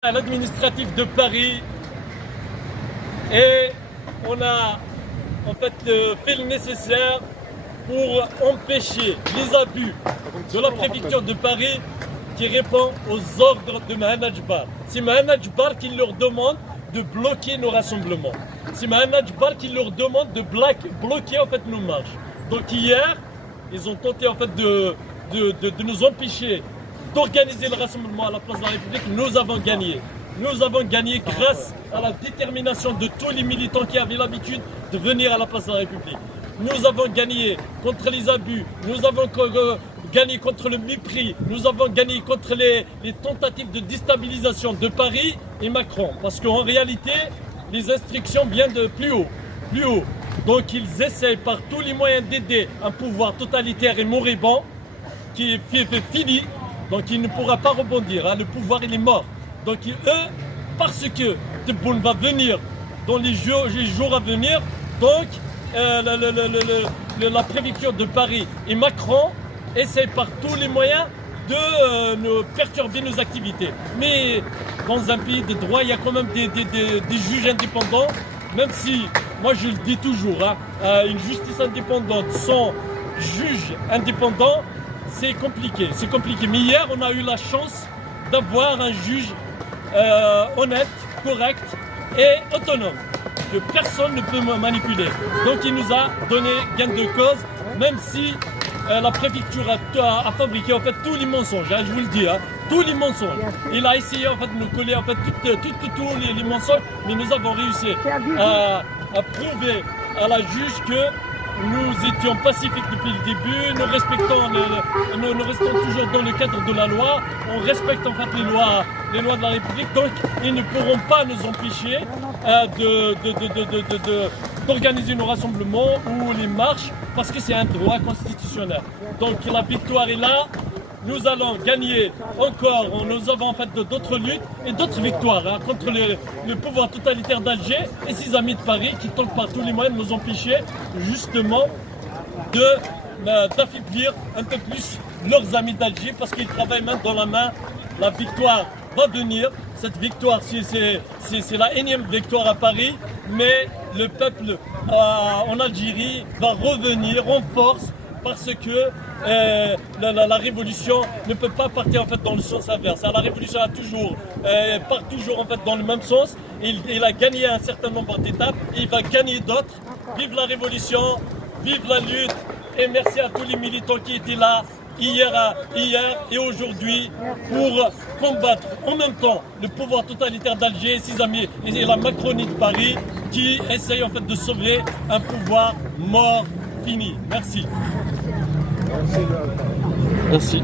À l'administratif de Paris et on a en fait fait le nécessaire pour empêcher les abus de la préfecture de Paris qui répond aux ordres de Mohamed Jbar. C'est Mohamed Jbar qui leur demande de bloquer nos rassemblements. C'est Mohamed Jbar qui leur demande de bloquer en fait nos marches. Donc hier, ils ont tenté en fait de nous empêcher d'organiser le rassemblement à la place de la République. Nous avons gagné. Nous avons gagné grâce à la détermination de tous les militants qui avaient l'habitude de venir à la place de la République. Nous avons gagné contre les abus, nous avons gagné contre le mépris, nous avons gagné contre les tentatives de déstabilisation de Paris et Macron. Parce qu'en réalité, les instructions viennent de plus haut. Donc ils essayent par tous les moyens d'aider un pouvoir totalitaire et moribond qui est fini. Donc il ne pourra pas rebondir, hein. Le pouvoir il est mort. Donc eux, parce que Tebboune va venir dans les jours à venir, donc la préfecture de Paris et Macron essayent par tous les moyens de nous perturber nos activités. Mais dans un pays de droit, il y a quand même des juges indépendants, même si, moi je le dis toujours, hein, une justice indépendante sans juge indépendant, c'est compliqué. Mais hier, on a eu la chance d'avoir un juge honnête, correct et autonome, que personne ne peut manipuler. Donc il nous a donné gain de cause, même si la préfecture a fabriqué en fait tous les mensonges, hein, je vous le dis, hein, tous les mensonges. Il a essayé en fait de nous coller en fait tous les mensonges, mais nous avons réussi à prouver à la juge que nous étions pacifiques depuis le début, nous restons toujours dans le cadre de la loi, on respecte en fait les lois de la République, donc ils ne pourront pas nous empêcher d'organiser nos rassemblements ou les marches, parce que c'est un droit constitutionnel. Donc la victoire est là, nous allons gagner encore, nous avons en fait d'autres luttes et d'autres victoires, hein, contre le pouvoir totalitaire d'Alger et ses amis de Paris qui tentent par tous les moyens de nous empêcher justement d'affaiblir un peu plus leurs amis d'Alger, parce qu'ils travaillent main dans la main. La victoire va venir, cette victoire c'est la énième victoire à Paris, mais le peuple en Algérie va revenir en force, parce que la révolution ne peut pas partir en fait dans le sens inverse. La révolution part toujours en fait dans le même sens. Il a gagné un certain nombre d'étapes et il va gagner d'autres. Vive la révolution, vive la lutte, et merci à tous les militants qui étaient là hier et aujourd'hui pour combattre en même temps le pouvoir totalitaire d'Alger et ses amis et la Macronie de Paris qui essayent en fait de sauver un pouvoir mort, fini. Merci. Merci.